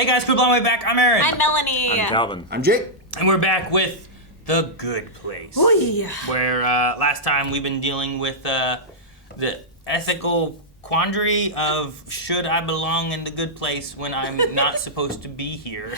Hey guys, good long way back. I'm Aaron. I'm Melanie. I'm Calvin. I'm Jake. And we're back with The Good Place. Oy. Where last time we've been dealing with the ethical quandary of should I belong in the good place when I'm not supposed to be here.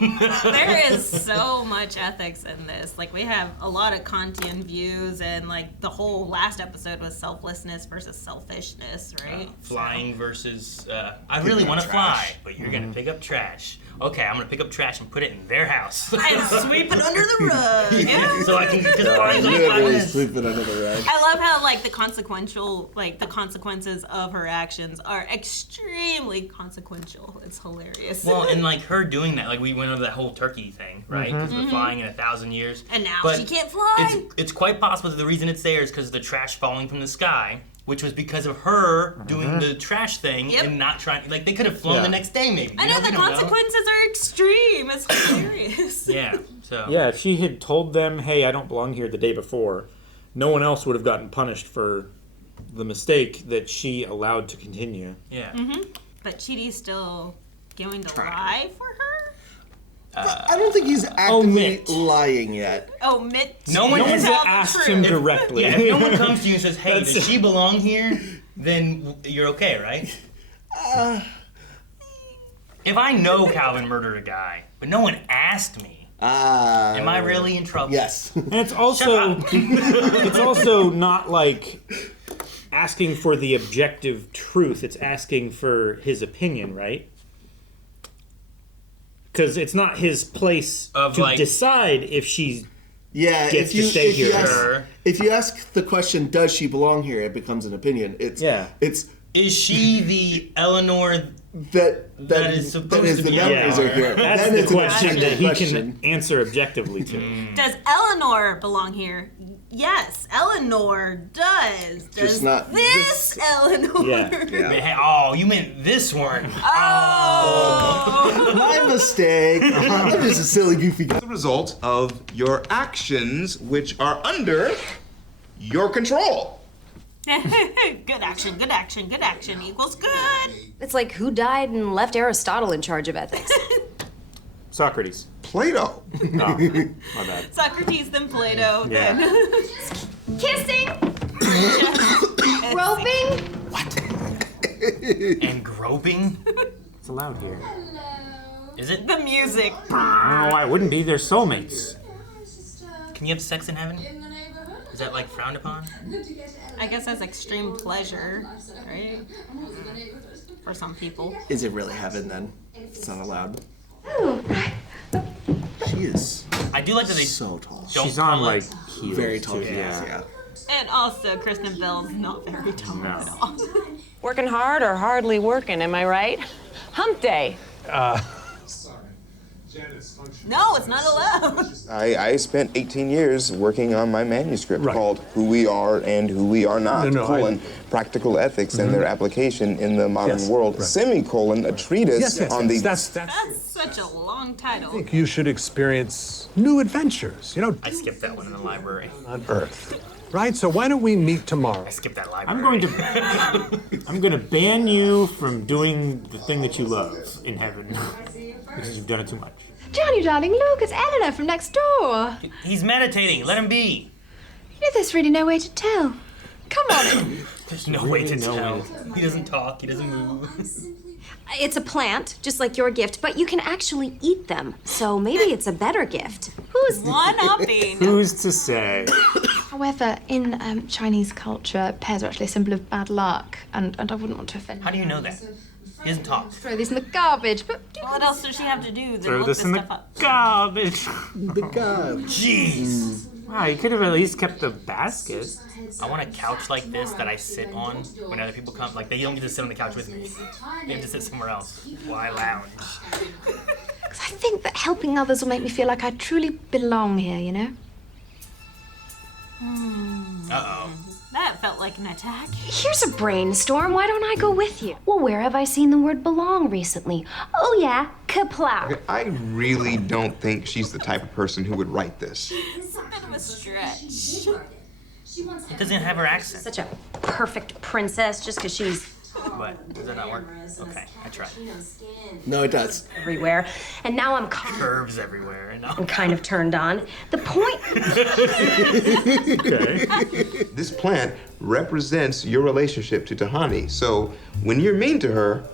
There is so much ethics in this. Like, we have a lot of Kantian views, and like the whole last episode was selflessness versus selfishness, right? Flying versus, I really want to fly, but you're going to pick up trash. Okay, I'm going to pick up trash and put it in their house. And sweep it under the rug. Yeah. So I can just find Literally sweep it under the rug. I love how like the consequences of her actions are extremely consequential. It's hilarious. Well, and like her doing that, like we went over that whole turkey thing, right? Because we're flying in 1,000 years. And now but she can't fly. It's quite possible that the reason it's there is because of the trash falling from the sky, which was because of her doing the trash thing and not trying. Like they could have flown the next day, maybe. I know the consequences are extreme. It's hilarious. Yeah. So. Yeah, if she had told them, "Hey, I don't belong here," the day before, no one else would have gotten punished for the mistake that she allowed to continue. Yeah. But Chidi's still going to lie for her? I don't think he's actively lying yet. No one has asked him directly. Yeah, if no one comes to you and says, "Hey, does she belong here?" Then you're okay, right? If I know Calvin murdered a guy, but no one asked me, am I really in trouble? Yes. And it's also not like asking for the objective truth. It's asking for his opinion, right? Because it's not his place to decide if she gets to stay here. If you ask the question, "Does she belong here?" it becomes an opinion. Is she the Eleanor that is supposed to be numbers are here? That's then the it's question that he question. can answer objectively to. Does Eleanor belong here? Yes, Eleanor does. Does this Eleanor? Yeah. Oh, you meant this one. Oh. My mistake. I'm just a silly, goofy guy. The result of your actions, which are under your control. Good action, good action, good action equals good. It's like who died and left Aristotle in charge of ethics? Socrates. Plato. Oh, my bad. Socrates, then Plato, Yeah. then... Kissing? Groping? And groping? It's allowed here. Is it? The music. I don't know why it wouldn't be. They're soulmates. Can you have sex in heaven? Is that like frowned upon? I guess that's extreme pleasure, right? For some people. Is it really heaven then? It's not allowed. She is. I do like that they so tall. She's on like heels. Very tall too. heels, yeah. And also, Kristen Bell's not very tall at all. Working hard or hardly working, am I right? Hump day. No, it's not allowed. I spent 18 years working on my manuscript called Who We Are and Who We Are Not, Practical Ethics and Their Application in the Modern World, semicolon, a treatise on the... That's such a long title. I think you should experience new adventures, I skipped that one in the library. on Earth. Right? So why don't we meet tomorrow? I skipped that library. I'm going to ban you from doing the thing that you love in heaven because you've done it too much. Johnny, darling, look, it's Eleanor from next door. He's meditating. Let him be. You know, there's really no way to tell. Come on. There's no way to tell. He doesn't talk. He doesn't move. It's a plant, just like your gift, but you can actually eat them. So maybe it's a better gift. Who's one-upping? Who's to say? However, in Chinese culture, pears are actually a symbol of bad luck, and I wouldn't want to offend. How do you know that? He doesn't talk. Throw these in the garbage, but... What else does she have to do than Throw look this in the stuff up? garbage. The garbage. Jeez. Wow, you could have at least kept the basket. I want a couch like this that I sit on when other people come. Like, they don't get to sit on the couch with me. They have to sit somewhere else while I lounge. Because I think that helping others will make me feel like I truly belong here, you know? Uh-oh. That felt like an attack. Here's a brainstorm. Why don't I go with you? Well, where have I seen the word belong recently? Oh yeah, kaplow. I really don't think she's the type of person who would write this. It's a bit of a stretch. It doesn't have her accent. Such a perfect princess just because she's But does that not work? Okay, I tried. No, it does. Everywhere. And now I'm Curves everywhere. And I'm kind of turned on. The point. Okay. This plant represents your relationship to Tahani. So when you're mean to her,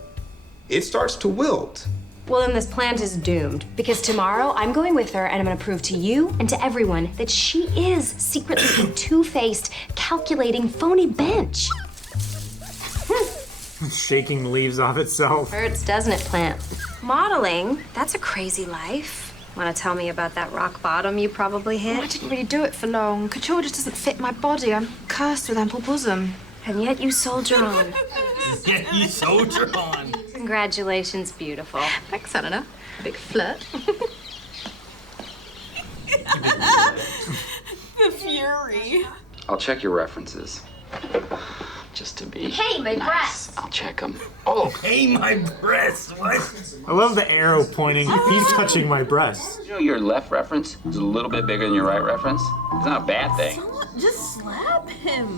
it starts to wilt. Well, then this plant is doomed. Because tomorrow I'm going with her and I'm going to prove to you and to everyone that she is secretly a two-faced, calculating, phony bench. Shaking the leaves off itself. Hurts, doesn't it, plant? Modeling? That's a crazy life. Want to tell me about that rock bottom you probably hit? I didn't really do it for long. Couture just doesn't fit my body. I'm cursed with ample bosom. And yet you soldier on. Yeah, you soldier on. Congratulations, beautiful. Thanks, Eleanor. Big flirt. The fury. I'll check your references. Just to be Hey, my breasts. I'll check them. Oh, hey, my breasts. What? I love the arrow pointing. He's touching my breasts. You know your left reference is a little bit bigger than your right reference? It's not a bad thing. Just slap him.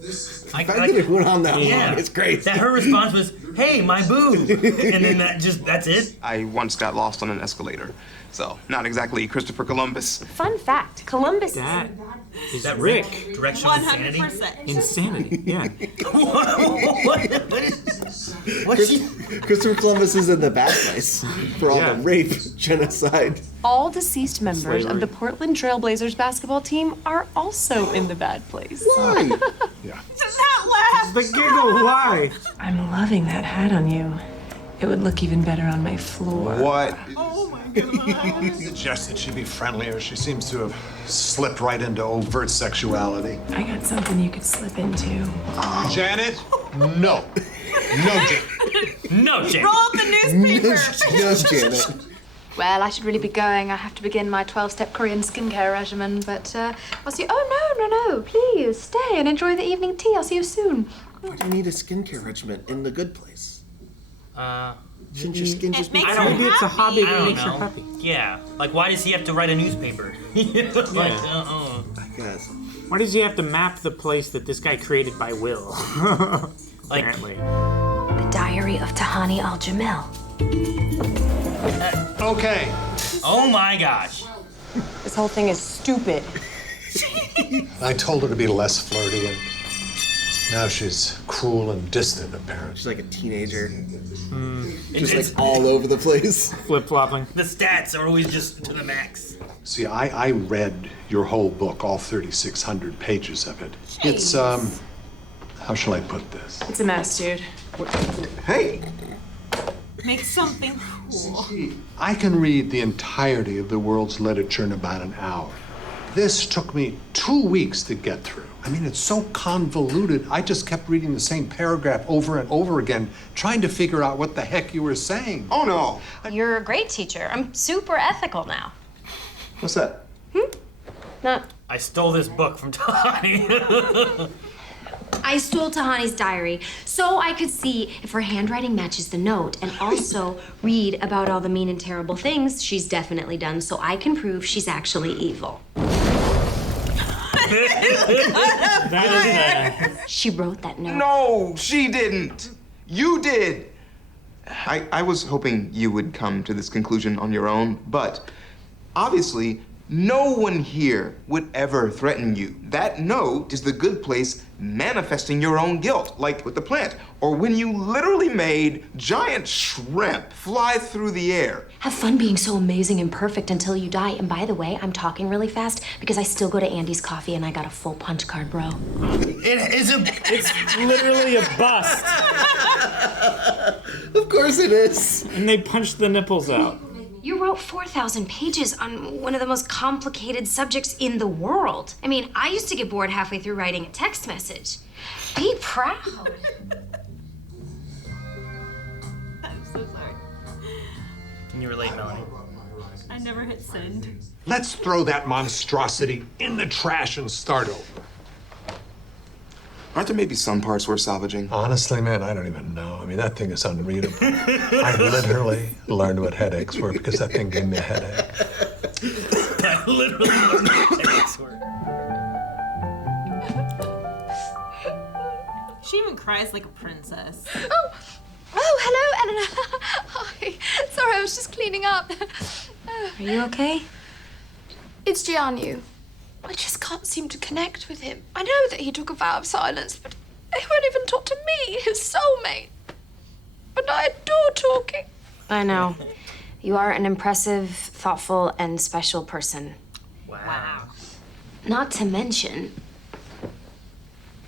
The fact that it went on that long is crazy. That her response was, hey, my boob. And then that's it? I once got lost on an escalator. So, not exactly Christopher Columbus. Fun fact, Columbus Is that Rick? Directional insanity? 100%. Insanity, yeah. Christopher Columbus is in the bad place for all the rape, genocide. All deceased members Slavery. of the Portland Trailblazers basketball team are also in the bad place. Why? Yeah. That laugh. The giggle, why? I'm loving that hat on you. It would look even better on my floor. What? Oh my god. Suggested she be friendlier. She seems to have slipped right into overt sexuality. I got something you could slip into. Janet? No. No, Janet. No, Janet. Roll up the newspaper. No, Janet. Well, I should really be going. I have to begin my 12-step Korean skincare regimen, but I'll see you. Oh, no. Please, stay and enjoy the evening tea. I'll see you soon. Why do you need a skincare regimen in the good place? Shouldn't your skin just be makes Maybe it's a hobby I that don't makes her know. happy. Yeah. Like, why does he have to write a newspaper? Like, I guess. Why does he have to map the place that this guy created by will? Apparently. The Diary of Tahani Al-Jamil. Okay. Oh my gosh. This whole thing is stupid. I told her to be less flirty, and now she's cruel and distant, apparently. She's like a teenager. It's Just like all over the place. Flip-flopping. the stats are always just to the max. See, I read your whole book, all 3,600 pages of it. It's, how shall I put this? It's a mess, dude. Hey! Make something cool. I can read the entirety of the world's literature in about an hour. This took me 2 weeks to get through. I mean, it's so convoluted, I just kept reading the same paragraph over and over again, trying to figure out what the heck you were saying. Oh no! You're a great teacher. I'm super ethical now. What's that? Not. I stole this book from Tahani. I stole Tahani's diary so I could see if her handwriting matches the note and also read about all the mean and terrible things she's definitely done so I can prove she's actually evil. She wrote that note. No, she didn't. You did. I was hoping you would come to this conclusion on your own, but obviously, no one here would ever threaten you. That note is the good place manifesting your own guilt, like with the plant, or when you literally made giant shrimp fly through the air. Have fun being so amazing and perfect until you die. And by the way, I'm talking really fast because I still go to Andy's Coffee and I got a full punch card, bro. It's literally a bust. Of course it is. And they punched the nipples out. You wrote 4,000 pages on one of the most complicated subjects in the world. I mean, I used to get bored halfway through writing a text message. Be proud. I'm so sorry. Can you relate, Melanie? I never hit send. Let's throw that monstrosity in the trash and start over. Aren't there maybe some parts worth salvaging? Honestly, man, I don't even know. I mean, that thing is unreadable. I literally learned what headaches were because that thing gave me a headache. I literally learned what headaches were. She even cries like a princess. Oh, hello, Eleanor. Hi. Sorry, I was just cleaning up. Are you okay? It's Giannu. I just can't seem to connect with him. I know that he took a vow of silence, but he won't even talk to me, his soulmate. And I adore talking. I know. You are an impressive, thoughtful, and special person. Wow. Not to mention,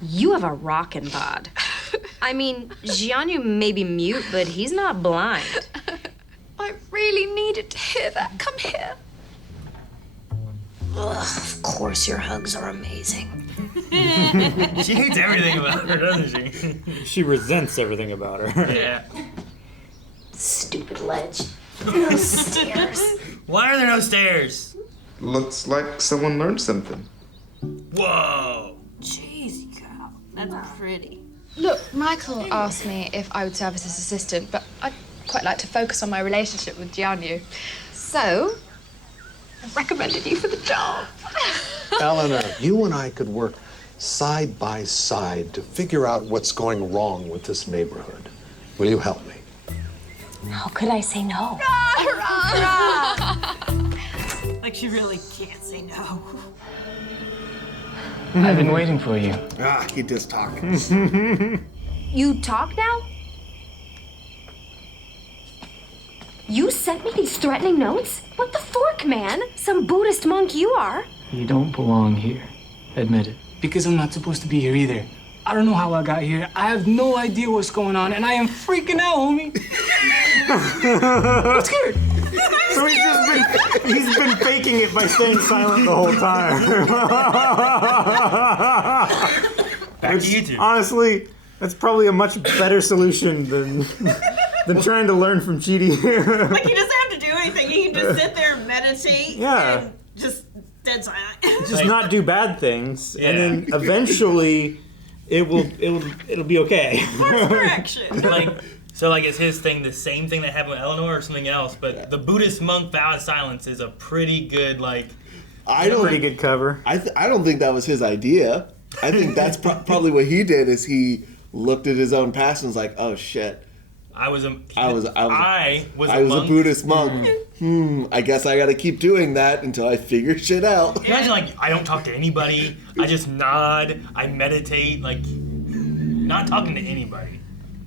you have a rockin' bod. I mean, Giannu may be mute, but he's not blind. I really needed to hear that. Come here. Ugh, of course your hugs are amazing. She hates everything about her, doesn't she? She resents everything about her. Yeah. Stupid ledge. No stairs. Why are there no stairs? Looks like someone learned something. Whoa. Jeez, girl. That's pretty. Look, Michael asked me if I would serve as his assistant, but I'd quite like to focus on my relationship with Giannu. So, I've recommended you for the job. Eleanor, you and I could work side by side to figure out what's going wrong with this neighborhood. Will you help me? How could I say no? Like, she really can't say no. I've been waiting for you. He just talked. You talk now? You sent me these threatening notes? What the fork, man? Some Buddhist monk you are. You don't belong here. Admit it. Because I'm not supposed to be here either. I don't know how I got here. I have no idea what's going on, and I am freaking out, homie. I'm scared. So he's been faking it by staying silent the whole time. Back to you two. Honestly, that's probably a much better solution than trying to learn from Chidi. Like, he doesn't have to do anything. He can just sit there and meditate. Yeah. And just dead silent. Just not do bad things, and then eventually it'll be okay. Course correction. Like, is his thing the same thing that happened with Eleanor or something else? But the Buddhist monk vow of silence is a pretty good, pretty good cover. I don't think that was his idea. I think that's probably what he did. Is he looked at his own past and was like, "Oh shit, I was a Buddhist monk. I guess I got to keep doing that until I figure shit out." Imagine, I don't talk to anybody. I just nod. I meditate. Not talking to anybody.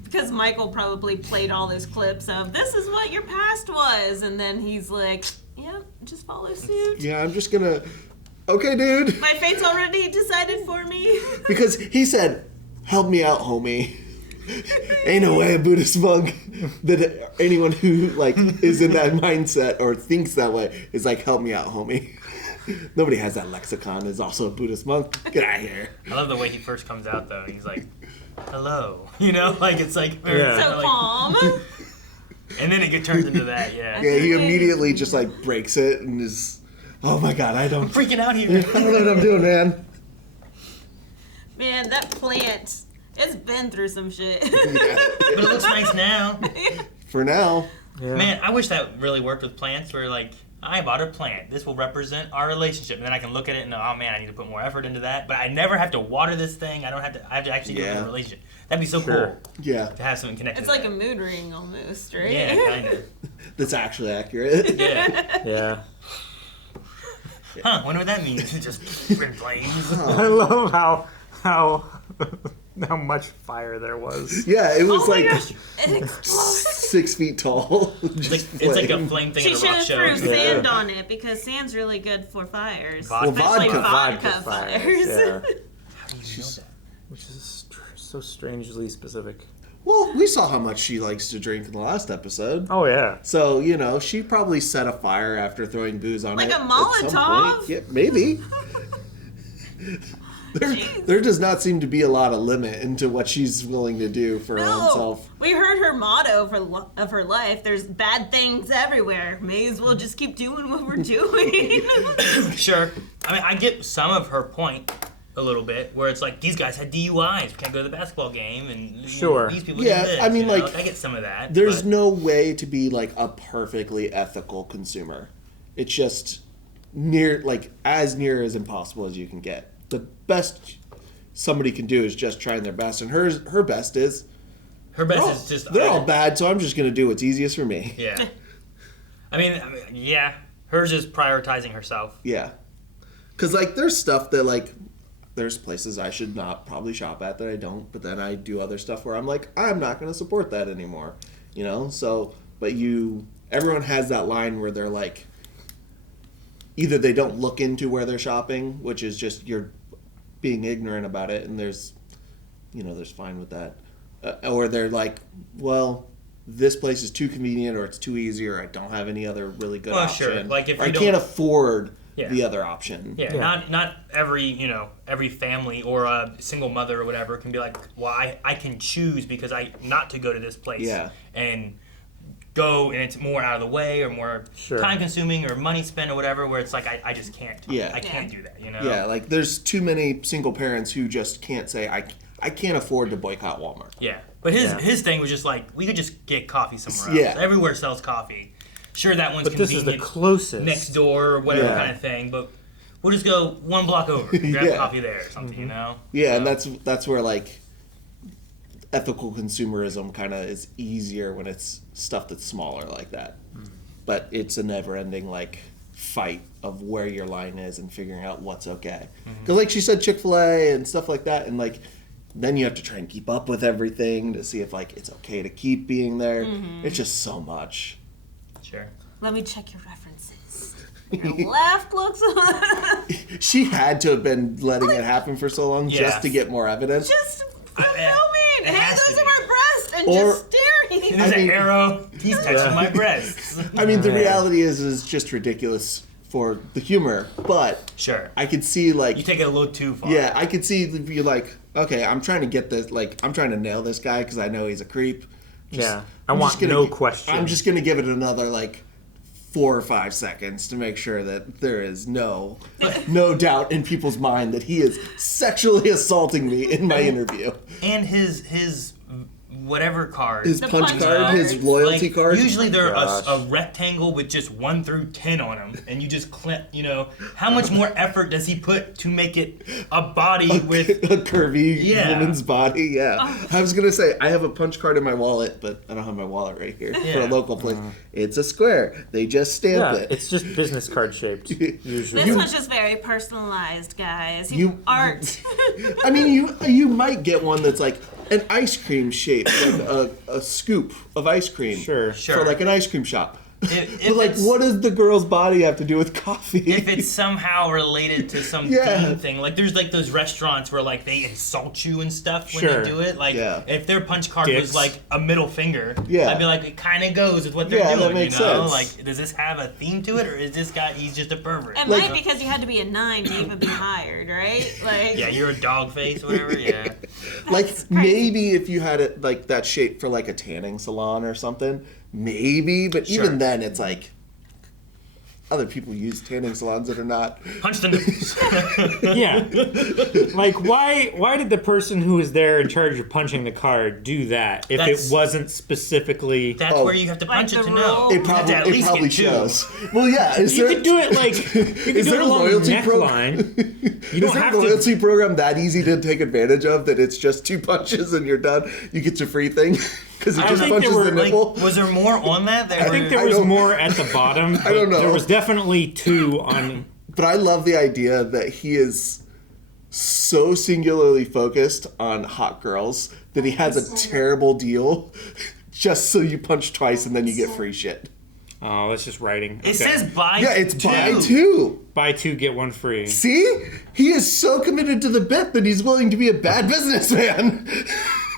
Because Michael probably played all those clips of, this is what your past was. And then he's like, yep, just follow suit. Yeah, I'm just gonna... Okay, dude. My fate's already decided for me. Because he said, help me out, homie. Ain't no way a Buddhist monk that anyone who is in that mindset or thinks that way is like, help me out, homie. Nobody has that lexicon is also a Buddhist monk. Get out of here. I love the way he first comes out, though. He's like, hello. It's very so calm. And then it turns into that, yeah. Yeah, he immediately just breaks it and is, oh my god, I'm freaking out here. I don't know what I'm doing, man. Man, that plant, it's been through some shit. But it looks nice now. For now. Yeah. Man, I wish that really worked with plants where I bought a plant. This will represent our relationship. And then I can look at it and oh man, I need to put more effort into that. But I never have to water this thing. I have to actually get in a relationship. That'd be so cool. Yeah. To have something connected. It's like a mood ring almost, right? Yeah, kind of. That's actually accurate. Yeah. Yeah. Huh, wonder what that means. Just flames. I love how much fire there was. Yeah, it was gosh. 6 feet tall. It's like a flame thing She in a should rock have show. threw sand on it because sand's really good for fires. Especially vodka fires. Yeah. How do you know that? Which is so strangely specific. Well, we saw how much she likes to drink in the last episode. Oh, yeah. So, she probably set a fire after throwing booze on it. Like a at some Molotov? point. Yeah, maybe. There does not seem to be a lot of limit into what she's willing to do for her own self. We heard her motto of her life. There's bad things everywhere. May as well just keep doing what we're doing. Sure. I mean, I get some of her point a little bit, where it's like, these guys had DUIs. We can't go to the basketball game. And sure. These people do this. I mean, I get some of that. There's no way to be, a perfectly ethical consumer. It's just as near as impossible as you can get. The best somebody can do is just trying their best, and her best is just they're all bad, so I'm just gonna do what's easiest for me. Yeah. I mean, yeah. Hers is prioritizing herself. Yeah. Because, like, there's stuff that, like, there's places I should not probably shop at that I don't, but then I do other stuff where I'm like, I'm not going to support that anymore. You know? So, but everyone has that line where they're like, either they don't look into where they're shopping, which is just you're being ignorant about it, and there's fine with that. Or they're like, well, this place is too convenient, or it's too easy, or I don't have any other really good option. Sure. Like if I can't afford the other option. Yeah. Not every family or a single mother or whatever can be like, well, I can choose because not to go to this place. Yeah. And go, and it's more out of the way or more time consuming or money spent or whatever, where it's like I just can't. I can't do that. You know. Yeah. Like there's too many single parents who just can't say I can't afford to boycott Walmart. Yeah. But his thing was just like, we could just get coffee somewhere else. Everywhere sells coffee. Sure, that one's convenient. But this is the closest. Next door or whatever kind of thing. But we'll just go one block over and grab coffee there or something, you know? Yeah, and that's where, like, ethical consumerism kind of is easier when it's stuff that's smaller like that. But it's a never-ending, like, fight of where your line is and figuring out what's okay. Because, like she said, Chick-fil-A and stuff like that, and, like, then you have to try and keep up with everything to see if, like, it's okay to keep being there. It's just so much. Sure. Let me check your references. Your left looks. She had to have been letting it happen for so long just to get more evidence. Just filming. Hey, those are my breasts, and just staring. There's an arrow. He's touching my breasts. I mean, the reality is just ridiculous for the humor, but I could see, like, you take it a little too far. Yeah, I could see you're like, okay, I'm trying to get this, like, I'm trying to nail this guy because I know he's a creep. I want no question. I'm just gonna give it another, like, 4 or 5 seconds to make sure that there is no doubt in people's mind that he is sexually assaulting me in my interview. And his whatever card. His punch card, his loyalty card. Usually they're a rectangle with just 1 through 10 on them, and you just clip, how much more effort does he put to make it a body with a curvy woman's body? Yeah. I was going to say, I have a punch card in my wallet, but I don't have my wallet right here for a local place. It's a square. They just stamp it. It's just business card shaped, usually. This one's just very personalized, guys. Art. I mean, you might get one that's like an ice cream shape, like a scoop of ice cream. Sure. For like an ice cream shop. But like, what does the girl's body have to do with coffee? If it's somehow related to some theme thing, like there's like those restaurants where like they insult you and stuff when they do it. Like if their punch card was like a middle finger, I'd be like, it kind of goes with what they're doing. That makes sense. Like, does this have a theme to it, or is this guy he's just a pervert? It might because you had to be a 9 to even be hired, right? Like you're a dog face, whatever. Yeah. Like maybe if you had it like that shape for like a tanning salon or something. Maybe, but even then, it's like other people use tanning salons that are not. Punch the nipples. Yeah. Like, why did the person who was there in charge of punching the card do that if it wasn't specifically... That's where you have to punch it to know. It probably shows. Well, yeah. You could do it like... Is there a loyalty program? Is there a loyalty program that easy to take advantage of that it's just 2 punches and you're done? You get your free thing? Because it just punches the nipple. Was there more on that? I think there was more at the bottom. I don't know. There was definitely 2 on. But I love the idea that he is so singularly focused on hot girls that he has a terrible deal just so you punch twice and then you get free shit. Oh, that's just writing. It says buy 2. Yeah, it's buy 2. Buy 2, get 1 free. See? He is so committed to the bit that he's willing to be a bad businessman.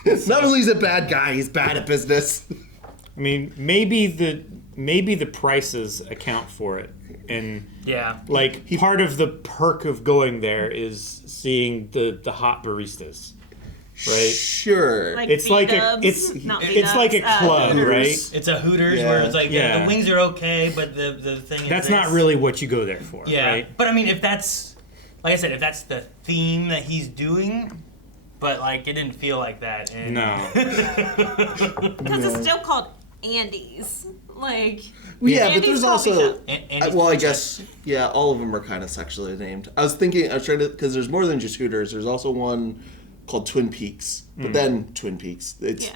Not only is he a bad guy, he's bad at business. I mean, maybe the prices account for it, and like part of the perk of going there is seeing the hot baristas, right? Sure. Like it's like it's like a club, Hooters. Right? It's a Hooters where it's like the wings are okay, but the thing is that's not really what you go there for, right? But I mean, if that's like I said, if that's the theme that he's doing. But, like, it didn't feel like that. No. Because it's still called Andy's. Like, yeah, but Andy's there's coffee also, shop. I guess, yeah, all of them are kind of sexually named. I was trying to, because there's more than just Hooters. There's also one called Twin Peaks, but then Twin Peaks, it's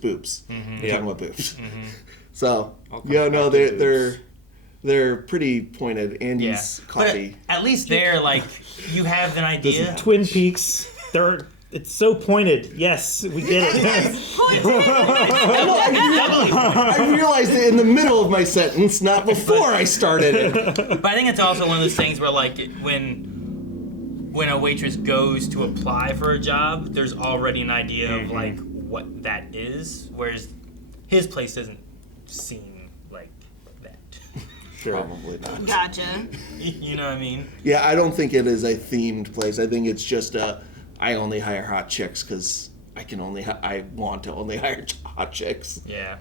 boobs. We're talking about boobs. So, no, they're pretty pointed. Andy's coffee. But at least they're like, you have an idea. Twin Peaks, it's so pointed. Yes, we get it. I realized it in the middle of my sentence, not before I started it. But I think it's also one of those things where, like, when a waitress goes to apply for a job, there's already an idea of like what that is, whereas his place doesn't seem like that. Sure. Probably not. Gotcha. You know what I mean? Yeah, I don't think it is a themed place. I think it's just I only hire hot chicks because I want to only hire hot chicks. Yeah.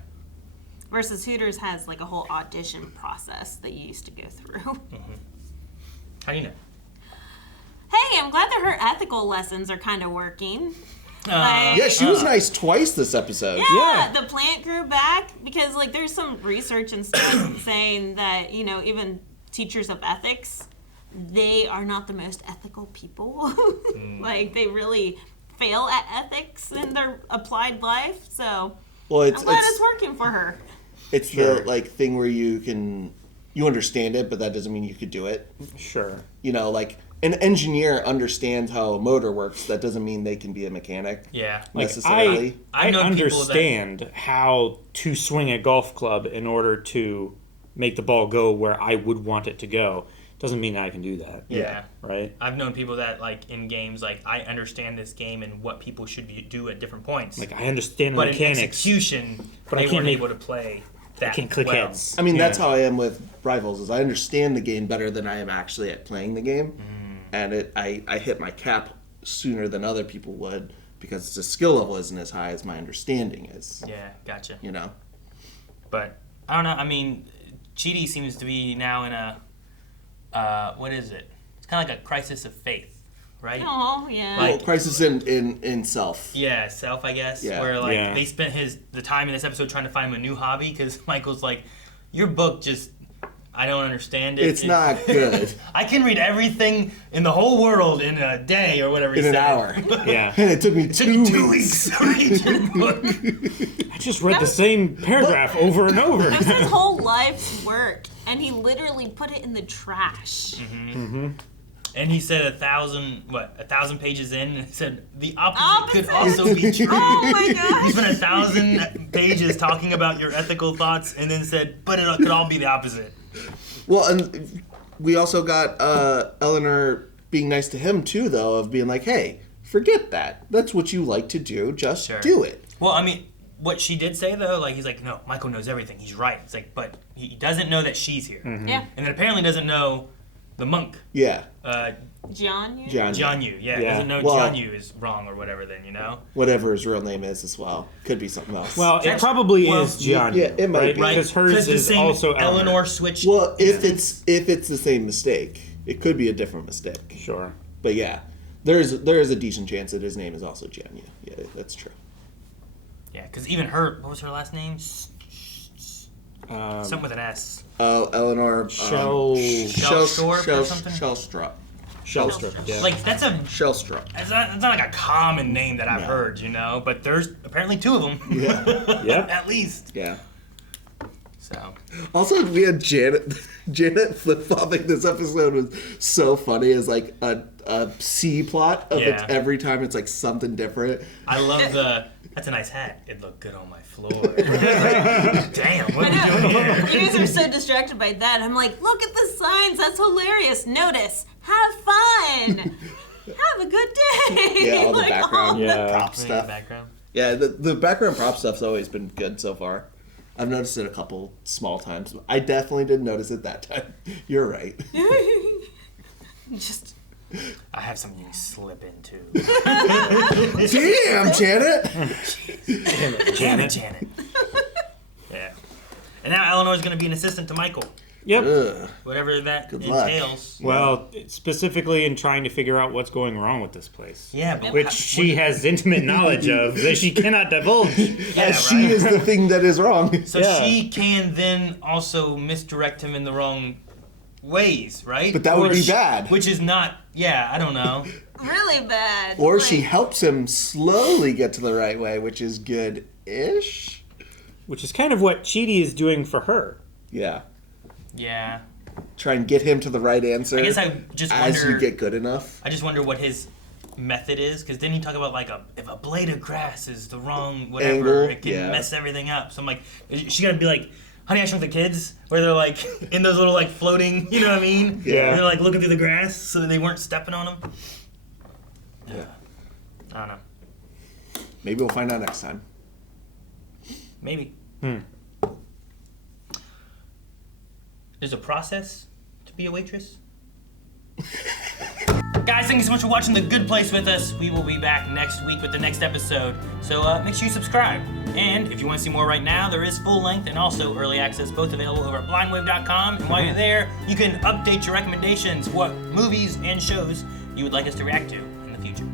Versus Hooters has like a whole audition process that you used to go through. How do you know? Hey, I'm glad that her ethical lessons are kind of working. Yeah, she was nice twice this episode. Yeah, the plant grew back because like there's some research and stuff saying that, you know, even teachers of ethics, they are not the most ethical people. Like they really fail at ethics in their applied life. So I'm glad it's working for her. It's the like thing where you understand it, but that doesn't mean you could do it. Sure. You know, like an engineer understands how a motor works. That doesn't mean they can be a mechanic. Yeah. Necessarily. I understand how to swing a golf club in order to make the ball go where I would want it to go. Doesn't mean I can do that. Yeah. Right? I've known people that, like, in games, like, I understand this game and what people should do at different points. Like, I understand the mechanics. But in execution, they weren't able to play that I can't click heads. I mean, that's how I am with Rivals, is I understand the game better than I am actually at playing the game. And I hit my cap sooner than other people would because the skill level isn't as high as my understanding is. Yeah, gotcha. You know? But, I don't know, I mean, Chidi seems to be now in a, what is it? It's kind of like a crisis of faith, right? Oh, yeah. Like, crisis in self. Yeah, self, I guess. Yeah. Where, like, they spent the time in this episode trying to find him a new hobby because Michael's like, your book just... I don't understand it. It's not good. I can read everything in the whole world in a day or whatever he said. In an hour. Yeah. And it took me 2 weeks to read your book. I just read the same paragraph over and over. That was his whole life's work, and he literally put it in the trash. And he said 1,000 pages in, and said the opposite could also be true. Oh my gosh. He spent 1,000 pages talking about your ethical thoughts, and then said, but it could all be the opposite. Well, and we also got Eleanor being nice to him too, though, of being like, hey, forget that. That's what you like to do. Just do it. Well, I mean, what she did say, though, like, he's like, no, Michael knows everything. He's right. It's like, but he doesn't know that she's here. Yeah. And then apparently doesn't know the monk. Yeah. Jianyu? Jianyu, yeah. Doesn't know Jianyu is wrong or whatever then, you know? Whatever his real name is as well. Could be something else. Well, it probably is Jianyu. Yeah, it might be. Because hers is also Eleanor switched. Well, if it's the same mistake, it could be a different mistake. Sure. But yeah, there is a decent chance that his name is also Jianyu. Yeah, that's true. Yeah, because even her, what was her last name? Something with an S. Oh, Eleanor. Shellstrop or something? Shellstrop, yeah. Like, that's a... Shellstrop. It's not like a common name that I've heard, you know? But there's apparently 2 of them. Yeah. Yep. At least. Yeah. So. Also, we had Janet flip-flopping. This episode was so funny as, like, a C plot of it. Every time it's, like, something different. I love that's a nice hat. It looked good on my floor. Like, damn, what are you doing here? You guys are so distracted by that. I'm like, look at the signs. That's hilarious. Notice. Have fun. Have a good day. Yeah, all the background prop stuff. Background. Yeah, the background prop stuff's always been good so far. I've noticed it a couple small times. I definitely didn't notice it that time. You're right. I have something you slip into. Damn, Janet! Janet. Yeah. And now Eleanor's going to be an assistant to Michael. Yep. Ugh. Whatever that Good luck. entails. Well, specifically in trying to figure out what's going wrong with this place. Yeah, but which she has intimate knowledge of that she cannot divulge. She is the thing that is wrong. So she can then also misdirect him in the wrong ways, right? But that would be bad. Which is not, I don't know. Really bad. Or she helps him slowly get to the right way, which is good-ish. Which is kind of what Chidi is doing for her. Yeah. Yeah. Try and get him to the right answer. I guess I just wonder, as you get good enough. I just wonder what his method is, because then he talk about like if a blade of grass is the wrong whatever, Angle, it can mess everything up. So I'm like, is she gotta be like Honey, I Shrunk the Kids, where they're like in those little like floating, you know what I mean? Yeah. And they're like looking through the grass so that they weren't stepping on them. Yeah. I don't know. Maybe we'll find out next time. Maybe. There's a process to be a waitress. Guys, thank you so much for watching The Good Place with us. We will be back next week with the next episode. So make sure you subscribe. And if you want to see more right now, there is full length and also early access, both available over at blindwave.com. And while you're there, you can update your recommendations, what movies and shows you would like us to react to in the future.